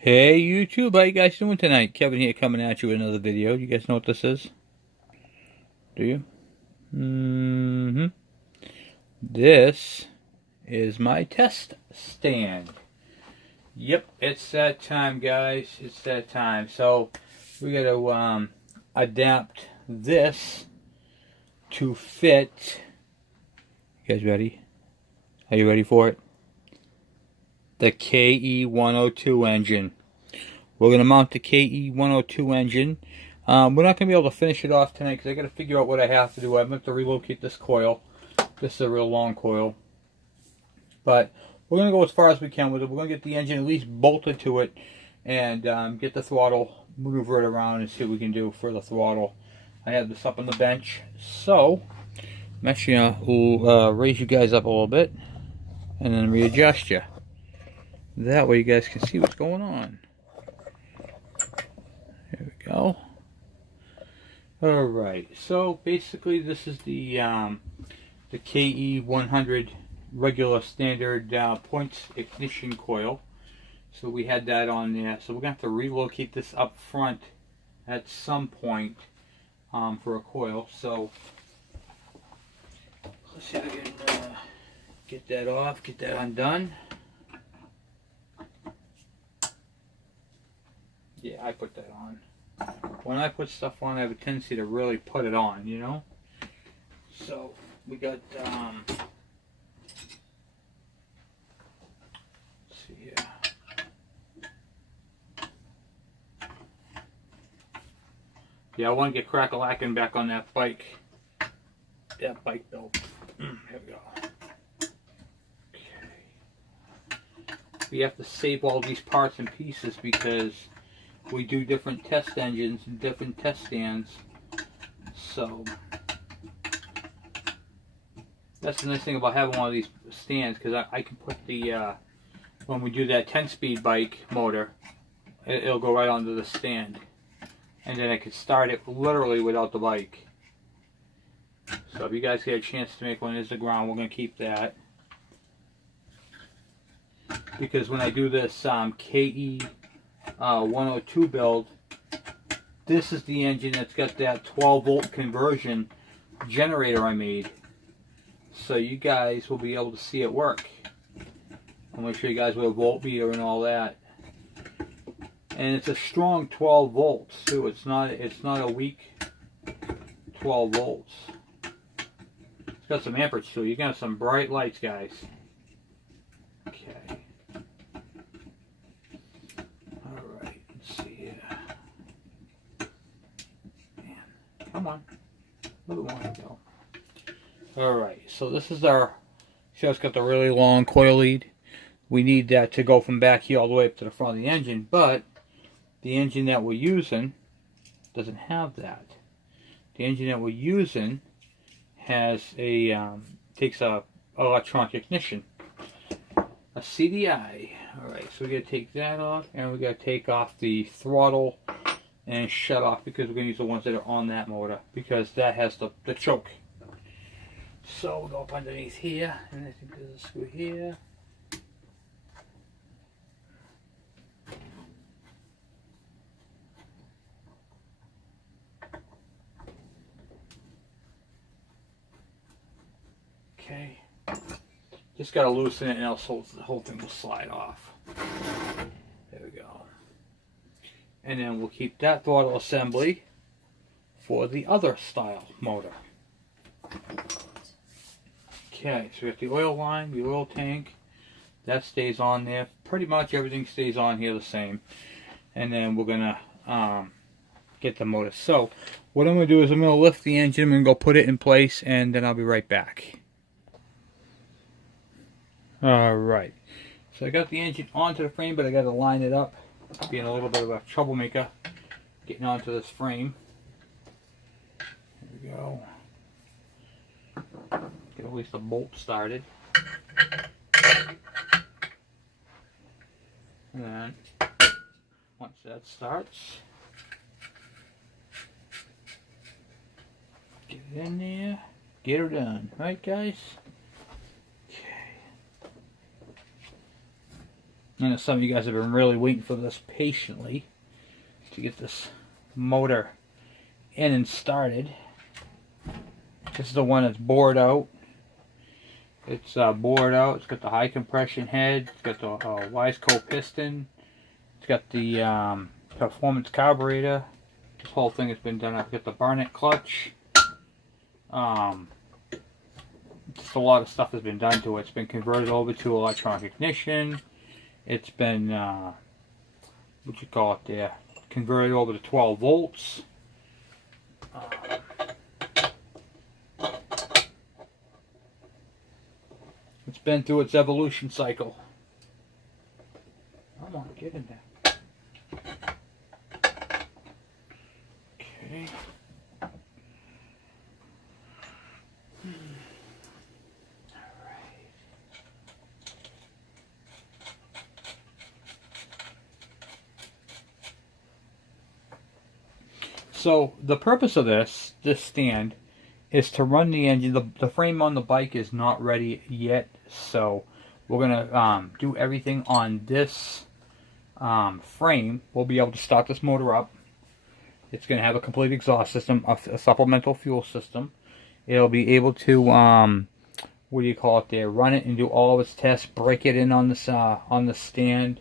Hey YouTube, how you guys doing tonight? Kevin here coming at you with another video. You guys know what this is? Do you? This is my test stand. Yep, it's that time, guys. It's that time. So we got to adapt this to fit. You guys ready? Are you ready for it? The Ke102 engine. We're going to mount the Ke102 engine. We're not going to be able to finish it off tonight because I got to figure out what I have to do. I'm going to have to relocate this coil. This is a real long coil. But we're going to go as far as we can with it. We're going to get the engine at least bolted to it and get the throttle, maneuver it around and see what we can do for the throttle. I have this up on the bench. So I'm actually going to raise you guys up a little bit and then readjust you. That way you guys can see what's going on. There we go. Alright, so basically this is the Ke100 regular standard points ignition coil. So we had that on there. So we're going to have to relocate this up front at some point for a coil. So let's see if I can get that off, get that undone. Yeah, I put that on. When I put stuff on, I have a tendency to really put it on, you know? So, we got, let's see here. Yeah, I want to get crack-a-lacking back on that bike. That bike belt. Here we go. Okay. We have to save all these parts and pieces because we do different test engines and different test stands. So that's the nice thing about having one of these stands, because I can put the when we do that 10-speed bike motor, it'll go right onto the stand, and then I can start it literally without the bike. So if you guys get a chance to make one, is the ground, we're going to keep that, because when I do this Ke102 build, this is the engine that's got that 12-volt conversion generator I made. So you guys will be able to see it work. I'm going to show you guys with a volt meter and all that. And it's a strong 12 volts too. It's not a weak 12 volts. It's got some amperage too. You got some bright lights, guys. Okay. Come on. Move on. Go. Alright, so this is our, see how it's got the really long coil lead? We need that to go from back here all the way up to the front of the engine, but the engine that we're using doesn't have that. The engine that we're using has a, takes a electronic ignition. A CDI. Alright, so we gotta take that off, and we gotta take off the throttle and shut off, because we're going to use the ones that are on that motor, because that has the choke. So we'll go up underneath here, and I think there's a screw here. Okay. Just got to loosen it, and else the whole thing will slide off. There we go. And then we'll keep that throttle assembly for the other style motor. Okay, so we got the oil line, the oil tank, that stays on there. Pretty much everything stays on here the same. And then we're gonna get the motor. So what I'm gonna do is I'm gonna lift the engine, I'm gonna go put it in place, and then I'll be right back. Alright, so I got the engine onto the frame, but I gotta line it up. Being a little bit of a troublemaker getting onto this frame. There we go. Get at least a bolt started. And then once that starts, get it in there, get her done. Right, guys? Okay. I know some of you guys have been really waiting for this patiently to get this motor in and started. This is the one that's bored out. It's bored out. It's got the high compression head. It's got the Wiseco piston. It's got the performance carburetor. This whole thing has been done. I've got the Barnett clutch. Just a lot of stuff has been done to it. It's been converted over to electronic ignition. It's been, what you call it there, converted over to 12 volts. It's been through its evolution cycle. Come on, get in there. Okay. So the purpose of this stand is to run the engine. The frame on the bike is not ready yet, so we're gonna do everything on this frame. We'll be able to start this motor up. It's gonna have a complete exhaust system, a supplemental fuel system. It'll be able to what do you call it there? Run it and do all of its tests, break it in on the stand,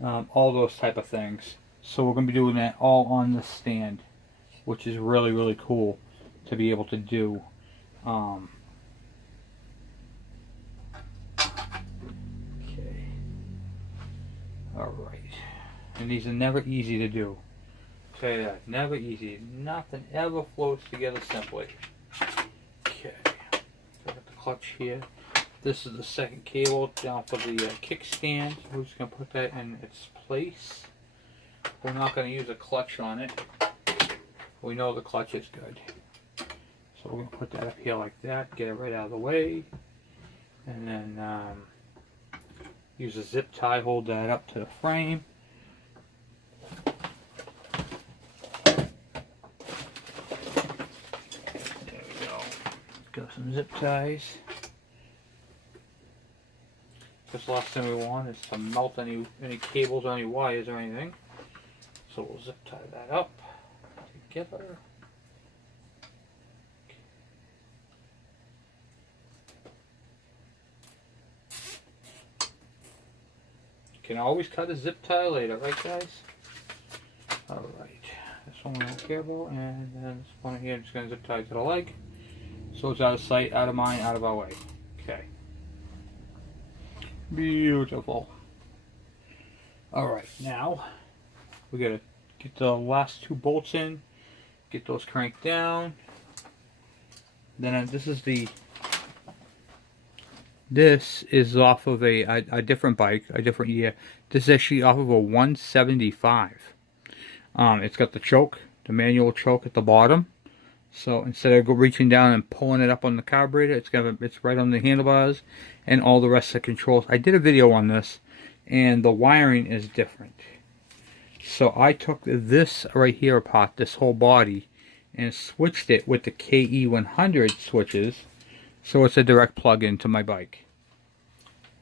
all those type of things. So we're gonna be doing that all on the stand, which is really, really cool to be able to do. Okay. Alright. And these are never easy to do. I'll tell you that. Never easy. Nothing ever flows together simply. Okay. So I got the clutch here. This is the second cable down for the kickstand. We're just going to put that in its place. We're not going to use a clutch on it. We know the clutch is good. So we're going to put that up here like that, get it right out of the way, and then use a zip tie, hold that up to the frame. There we go. Got some zip ties. Because the last thing we want is to melt any cables or any wires or anything. So we'll zip tie that up together. You can always cut a zip tie later, right guys? Alright, this one we don't care about, and then this one here I'm just going to zip tie to the leg. So it's out of sight, out of mind, out of our way. Okay. Beautiful. Alright, now we got to get the last two bolts in, get those cranked down. Then this is off of a different bike, a different year. This is actually off of a 175. It's got the choke, the manual choke at the bottom. So instead of reaching down and pulling it up on the carburetor, it's right on the handlebars and all the rest of the controls. I did a video on this, and the wiring is different. So I took this right here apart, this whole body, and switched it with the Ke100 switches. So it's a direct plug-in to my bike.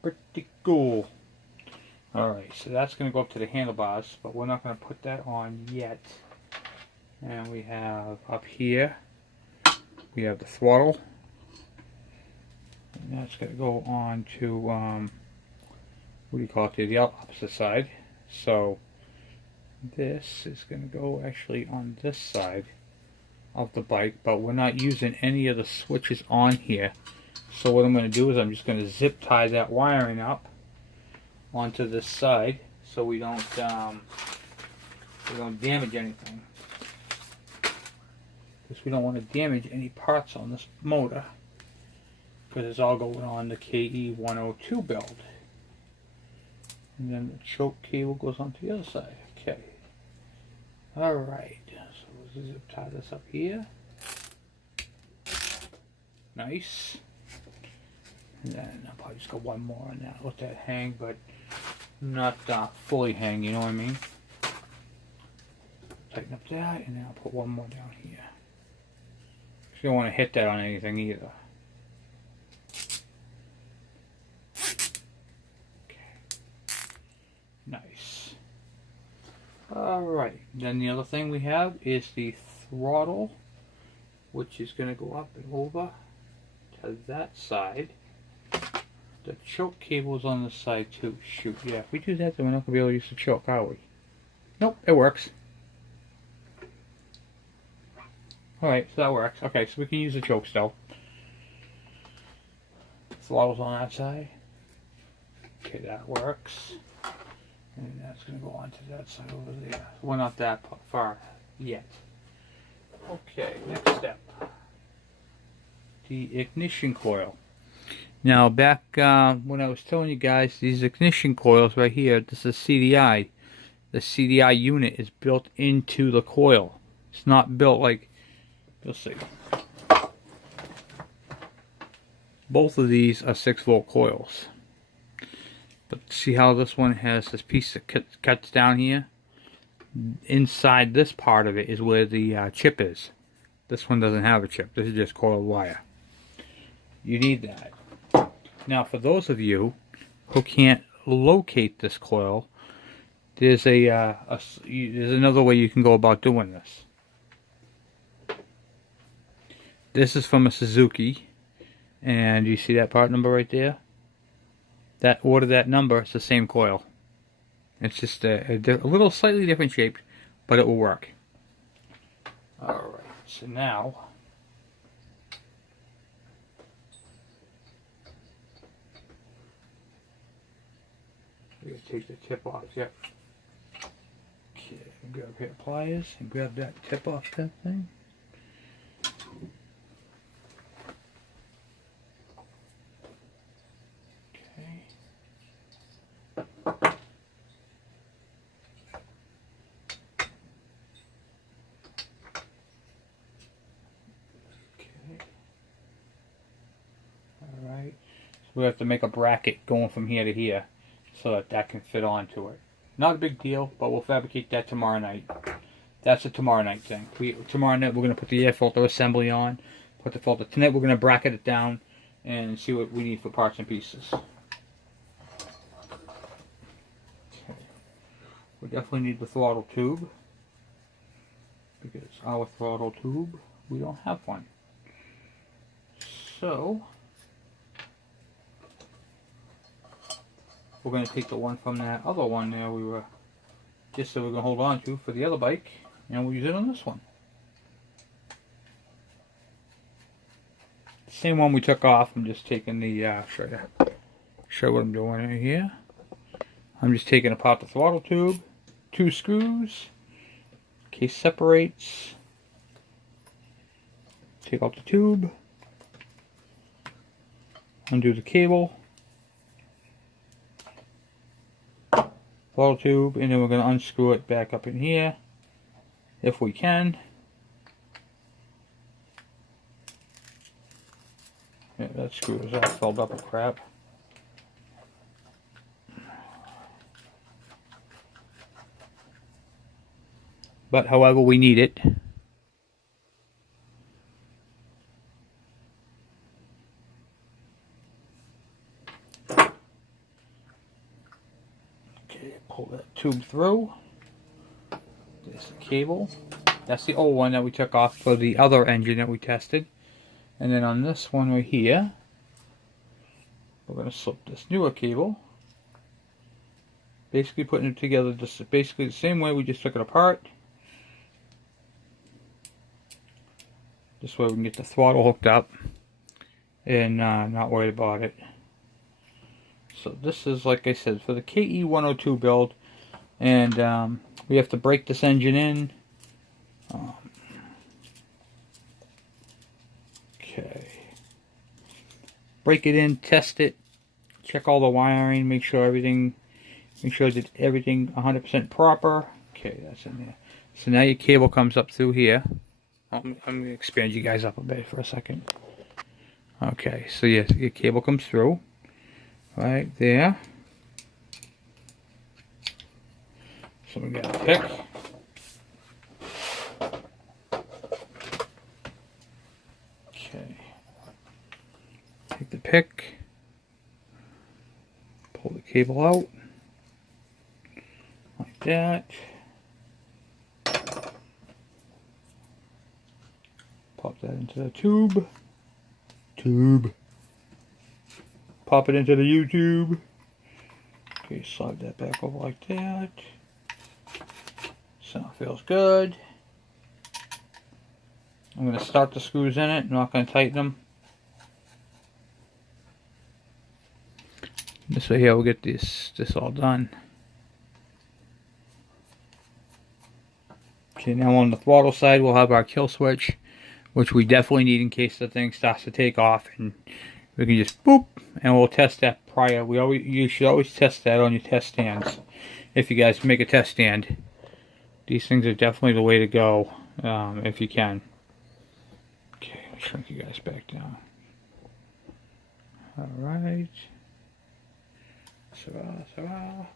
Pretty cool. Alright, so that's going to go up to the handlebars, but we're not going to put that on yet. And we have up here, we have the throttle. And that's going to go on to, what do you call it, the opposite side. So this is going to go actually on this side of the bike, but we're not using any of the switches on here. So what I'm going to do is I'm just going to zip tie that wiring up onto this side so we don't damage anything, because we don't want to damage any parts on this motor, because it's all going on the Ke102 build. And then the choke cable goes onto the other side. Okay. Alright, so we'll zip tie this up here. Nice. And then I'll probably just go one more on that, let that hang, but not fully hang, you know what I mean? Tighten up that, and then I'll put one more down here. You don't want to hit that on anything either. Okay. Nice. Alright, then the other thing we have is the throttle, which is going to go up and over to that side. The choke cable is on the side too. Shoot, yeah, if we do that, then we're not going to be able to use the choke, are we? Nope, it works. Alright, so that works. Okay, so we can use the choke still. Throttle's on that side. Okay, that works. And that's going to go on to that side over there. We're not that far yet. Okay, next step. The ignition coil. Now, back when I was telling you guys, these ignition coils right here, this is CDI. The CDI unit is built into the coil. It's not built like, you'll see. Both of these are 6-volt coils. But see how this one has this piece that cuts down here? Inside this part of it is where the chip is. This one doesn't have a chip. This is just coiled wire. You need that. Now, for those of you who can't locate this coil, there's there's another way you can go about doing this. This is from a Suzuki, and you see that part number right there? Order that number, it's the same coil. It's just a little slightly different shape, but it will work. Alright, so now we're going to take the tip off. Yep. Okay, grab a pair of pliers and grab that tip off that thing. We have to make a bracket going from here to here so that that can fit onto it. Not a big deal, but we'll fabricate that tomorrow night. That's a tomorrow night thing. Tomorrow night we're going to put the air filter assembly on, put the filter. Tonight we're going to bracket it down and see what we need for parts and pieces. Okay. We definitely need the throttle tube, because our throttle tube, we don't have one. So we're going to take the one from that other one there we were just so we're going to hold on to for the other bike, and we'll use it on this one. Same one we took off. I'm just taking the show what I'm doing right here. I'm just taking apart the throttle tube, 2 screws, case separates, take out the tube, undo the cable, throttle tube, and then we're going to unscrew it back up in here if we can. Yeah, that screw is all filled up with crap. But however we need it. Okay, pull that tube through. There's the cable. That's the old one that we took off for the other engine that we tested. And then on this one right here, we're going to slip this newer cable. Basically putting it together just basically the same way we just took it apart. This way we can get the throttle hooked up and not worried about it. So this is, like I said, for the Ke102 build, and we have to break this engine in. Okay. Break it in, test it, check all the wiring, make sure that everything 100% proper. Okay, that's in there. So now your cable comes up through here. I'm going to expand you guys up a bit for a second. Okay, so yes, your cable comes through right there. So we got a pick. Okay. Take the pick. Pull the cable out. that. Pop that into the tube. Pop it into the YouTube. Okay, slide that back over like that. So it feels good. I'm going to start the screws in it. I'm not going to tighten them. This way here we'll get this all done. Okay, now on the throttle side we'll have our kill switch, which we definitely need in case the thing starts to take off, and we can just boop, and we'll test that prior. You should always test that on your test stands. If you guys make a test stand, these things are definitely the way to go, if you can. Okay, let's shrink you guys back down. All right.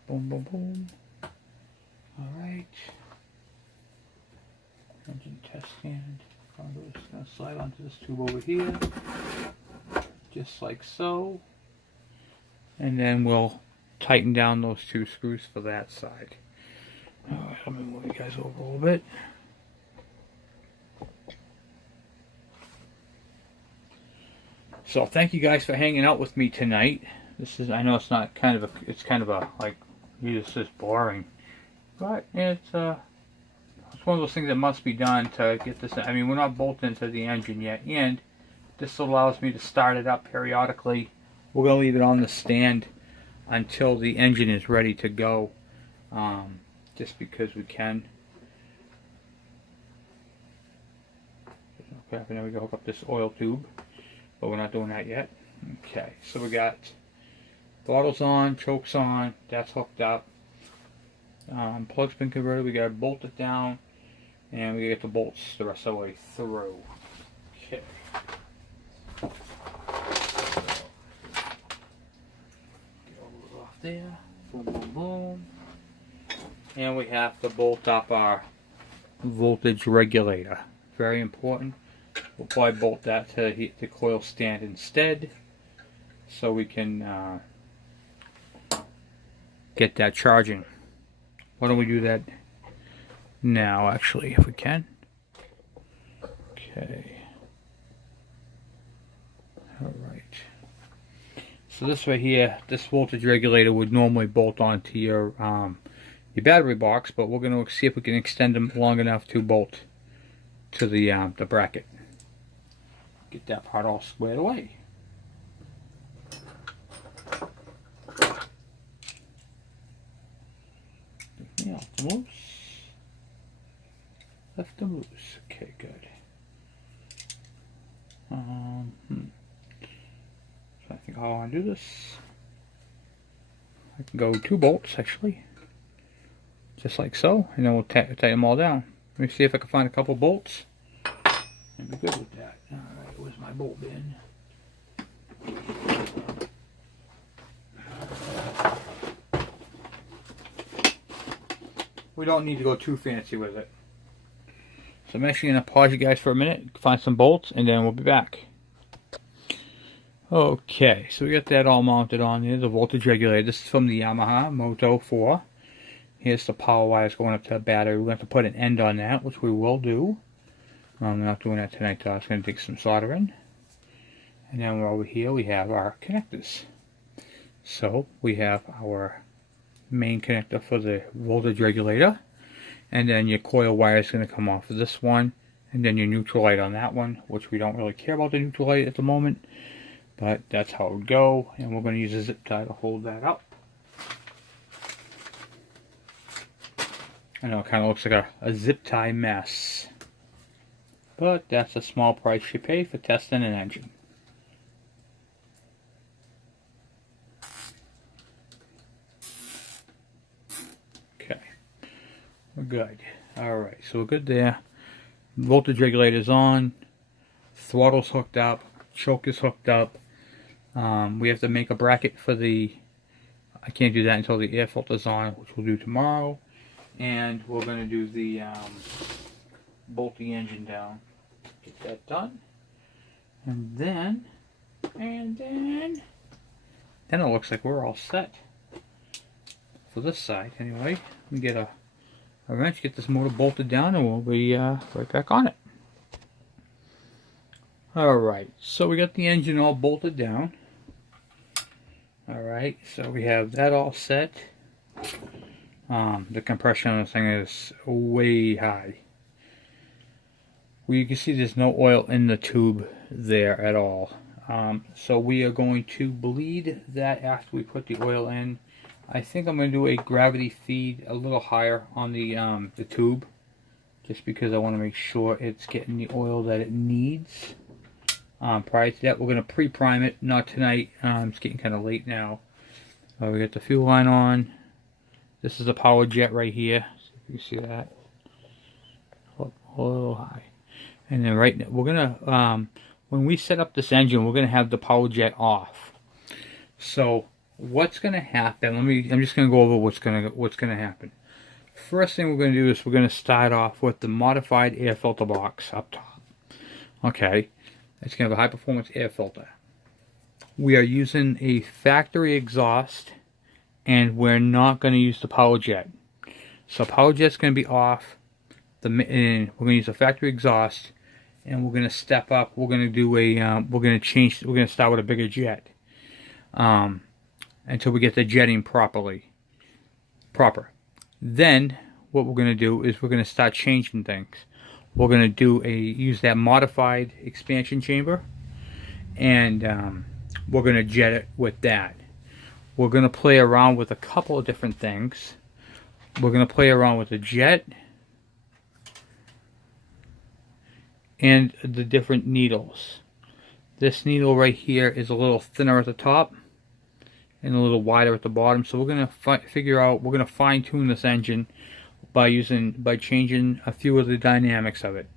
Boom, boom, boom. All right. Engine test stand. I'm just going to slide onto this tube over here, just like so. And then we'll tighten down those two screws for that side. Alright, let me move you guys over a little bit. So thank you guys for hanging out with me tonight. I know it's not kind of a like, this is boring, but it's one of those things that must be done to get this. I mean, we're not bolted into the engine yet, and this allows me to start it up periodically. We're going to leave it on the stand until the engine is ready to go, just because we can. Okay, now we go hook up this oil tube, but we're not doing that yet. Okay, so we got throttles on, chokes on, that's hooked up. Plug's been converted, we got to bolt it down, and we get the bolts the rest of the way through. Okay. Off there, boom, boom, boom. And we have to bolt up our voltage regulator. Very important. We'll probably bolt that to the coil stand instead, so we can get that charging. Why don't we do that now, actually, if we can. Okay. Alright. So this right here, this voltage regulator would normally bolt onto your battery box, but we're going to see if we can extend them long enough to bolt to the bracket. Get that part all squared away. Yeah, left them loose. Left them loose. Okay, good. So I think I want to do this. I can go 2 bolts actually, just like so, and then we'll tighten them all down. Let me see if I can find a couple bolts and be good with that. Alright, where's my bolt bin? We don't need to go too fancy with it. So I'm actually going to pause you guys for a minute, find some bolts, and then we'll be back. Okay, so we got that all mounted on here, the voltage regulator. This is from the Yamaha Moto 4. Here's the power wires going up to the battery. We're going to have to put an end on that, which we will do. I'm not doing that tonight though. I was going to take some solder in. And then over here we have our connectors. So we have our main connector for the voltage regulator. And then your coil wire is going to come off of this one. And then your neutral light on that one, which we don't really care about the neutral light at the moment. But that's how it would go. And we're going to use a zip tie to hold that up. I know it kind of looks like a zip tie mess. But that's a small price you pay for testing an engine. Okay. We're good. Alright, so we're good there. Voltage regulator is on. Throttle's hooked up. Choke is hooked up. We have to make a bracket for the... I can't do that until the air filter's on, which we'll do tomorrow. And we're going to do the bolt the engine down. Get that done. And then it looks like we're all set. For this side, anyway. Let me get a a wrench, get this motor bolted down, and we'll be right back on it. Alright, so we got the engine all bolted down. Alright, so we have that all set. The compression on this thing is way high. Well, you can see there's no oil in the tube there at all. So we are going to bleed that after we put the oil in. I think I'm going to do a gravity feed a little higher on the tube, just because I want to make sure it's getting the oil that it needs. Prior to that, we're going to pre-prime it. Not tonight. It's getting kind of late now. We got the fuel line on. This is a power jet right here. See if you can see that. A little high. And then right now, we're gonna when we set up this engine, we're gonna have the power jet off. So what's gonna happen? I'm just gonna go over what's gonna happen. First thing we're gonna do is we're gonna start off with the modified air filter box up top. Okay, it's gonna have a high performance air filter. We are using a factory exhaust, and we're not going to use the power jet. So power jet's going to be off. And we're going to use a factory exhaust, and we're going to step up. We're going to do a we're going to start with a bigger jet until we get the jetting proper. Then what we're going to do is we're going to start changing things. We're going to use that modified expansion chamber, and we're going to jet it with that. We're going to play around with a couple of different things. We're going to play around with the jet and the different needles. This needle right here is a little thinner at the top and a little wider at the bottom. So we're going to we're going to fine tune this engine by changing a few of the dynamics of it.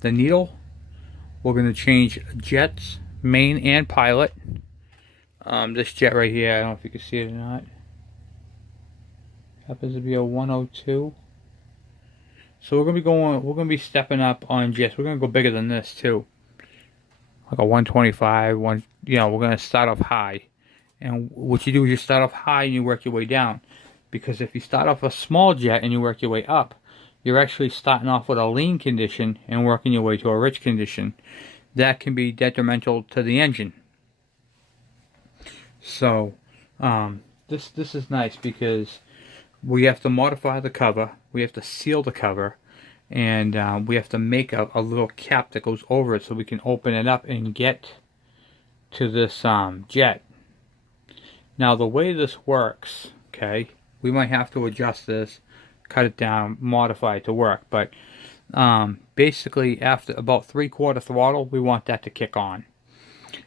The needle, we're going to change jets, main and pilot. This jet right here, I don't know if you can see it or not. Happens to be a 102. So we're gonna be stepping up on jets. We're gonna go bigger than this too. Like a 125, we're gonna start off high. And what you do is you start off high and you work your way down. Because if you start off a small jet and you work your way up, you're actually starting off with a lean condition and working your way to a rich condition. That can be detrimental to the engine. So this is nice because we have to modify the cover, we have to seal the cover, and we have to make a little cap that goes over it so we can open it up and get to this jet. Now the way this works, okay, we might have to adjust this, cut it down, modify it to work, but basically after about 3/4 throttle, we want that to kick on.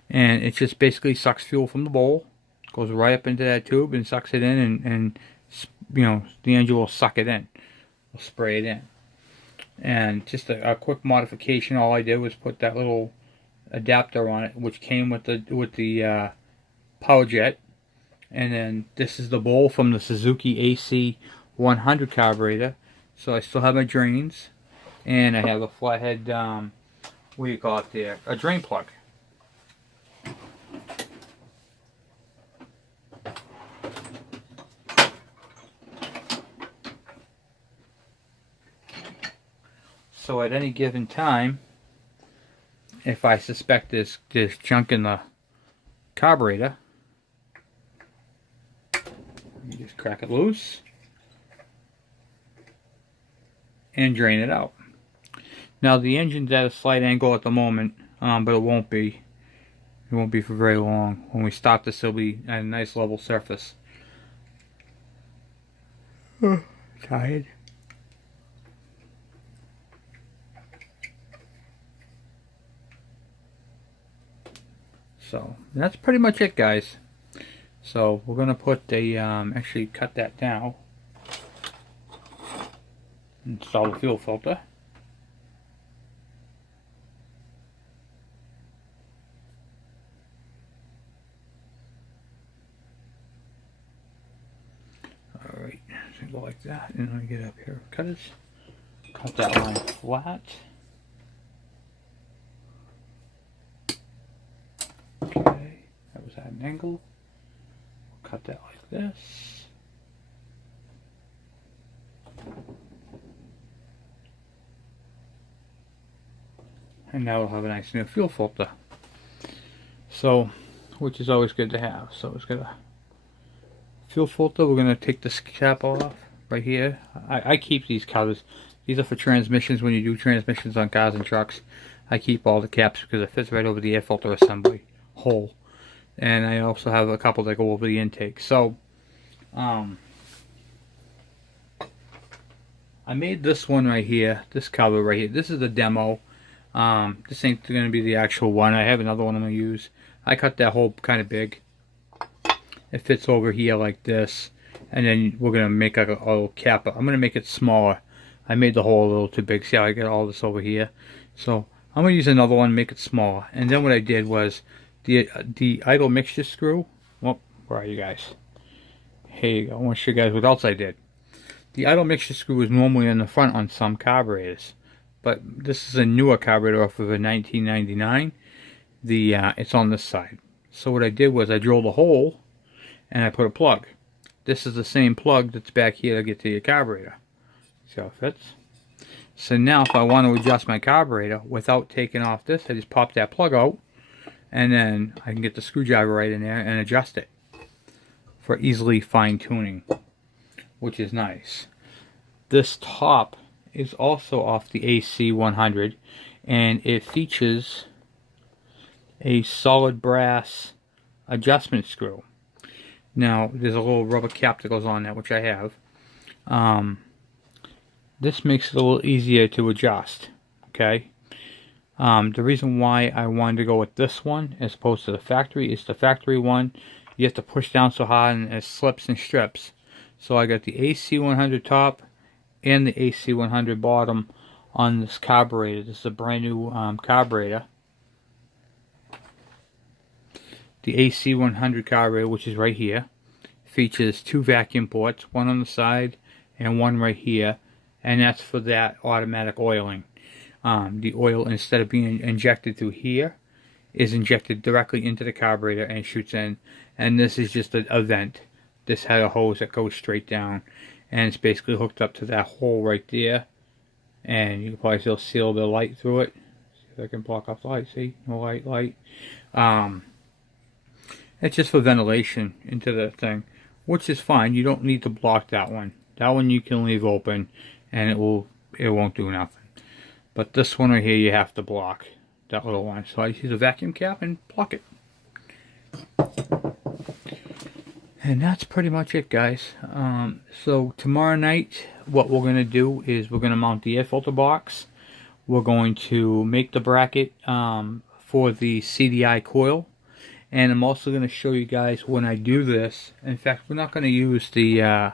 And it just basically sucks fuel from the bowl, goes right up into that tube and sucks it in, and the engine will suck it in, will spray it in. And just a quick modification, all I did was put that little adapter on it, which came with the power jet. And then this is the bowl from the Suzuki AC 100 carburetor. So I still have my drains, and I have a flathead, what do you call it there, a drain plug. So at any given time, if I suspect there's junk in the carburetor, you just crack it loose and drain it out. Now the engine's at a slight angle at the moment, but it won't be. It won't be for very long. When we stop this, it'll be at a nice level surface. Tired. So that's pretty much it, guys. So we're gonna put the actually cut that down. Install the fuel filter. All right, so go like that, and I get up here, cut that line flat. Okay, that was at an angle. Cut that like this. and now we'll have a nice new fuel filter. So, which is always good to have. So it's got a fuel filter. We're going to take this cap off right here. I keep these covers. These are for transmissions. When you do transmissions on cars and trucks, I keep all the caps because it fits right over the air filter assembly hole. And I also have a couple that go over the intake. So, I made this one right here, this cover right here. This is the demo. This ain't going to be the actual one. I have another one I'm going to use. I cut that hole kind of big. It fits over here like this. And then we're going to make a little cap. I'm going to make it smaller. I made the hole a little too big. See how I got all this over here? So I'm going to use another one, make it smaller. And then what I did was the idle mixture screw. Well, where are you guys? Here you go. I want to show you guys what else I did. The idle mixture screw is normally in the front on some carburetors, but this is a newer carburetor off of a 1999. It's on this side. So what I did was I drilled a hole and I put a plug. This is the same plug that's back here to get to your carburetor. See how it fits? So now if I want to adjust my carburetor without taking off this, I just pop that plug out and then I can get the screwdriver right in there and adjust it for easily fine tuning, which is nice. This top is also off the AC100 and it features a solid brass adjustment screw. Now there's a little rubber cap that goes on that, which I have. This makes it a little easier to adjust. Okay. The reason why I wanted to go with this one as opposed to the factory is the factory one you have to push down so hard and it slips and strips. So I got the AC100 top and the AC100 bottom on this carburetor. This is a brand new carburetor. The AC100 carburetor, which is right here, features 2 vacuum ports, one on the side and one right here, and that's for that automatic oiling. The oil, instead of being injected through here, is injected directly into the carburetor and shoots in, and this is just a vent. This had a hose that goes straight down, and it's basically hooked up to that hole right there, and you can probably still seal the light through it. See if I can block off the light. See, no light. It's just for ventilation into the thing, which is fine. You don't need to block that one. That one you can leave open and it won't do nothing. But this one right here you have to block, that little one. So I use a vacuum cap and block it. And that's pretty much it, guys. So tomorrow night what we're going to do is we're going to mount the air filter box. We're going to make the bracket for the CDI coil. And I'm also going to show you guys when I do this. In fact, we're not going to use the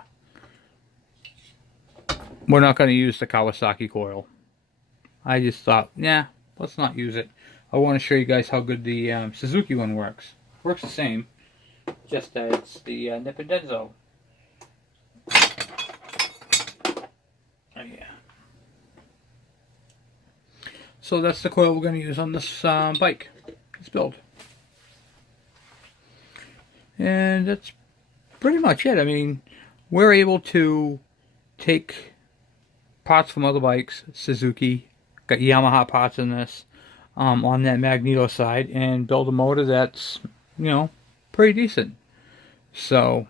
Kawasaki coil. I just thought, yeah, let's not use it. I want to show you guys how good the Suzuki one works. Works the same, just that it's the Nippon-Denso. Oh, yeah. So that's the coil we're going to use on this bike, this build. And that's pretty much it. I mean, we're able to take parts from other bikes, Suzuki, got Yamaha parts in this, on that magneto side, and build a motor that's, you know, pretty decent. So,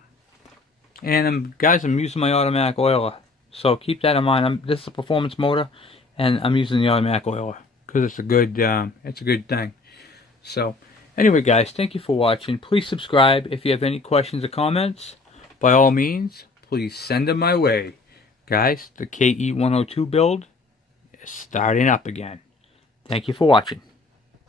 and guys, I'm using my automatic oiler, so keep that in mind. This is a performance motor, and I'm using the automatic oiler because it's a good thing. So. Anyway, guys, thank you for watching. Please subscribe. If you have any questions or comments, by all means, please send them my way. Guys, the Ke102 build is starting up again. Thank you for watching.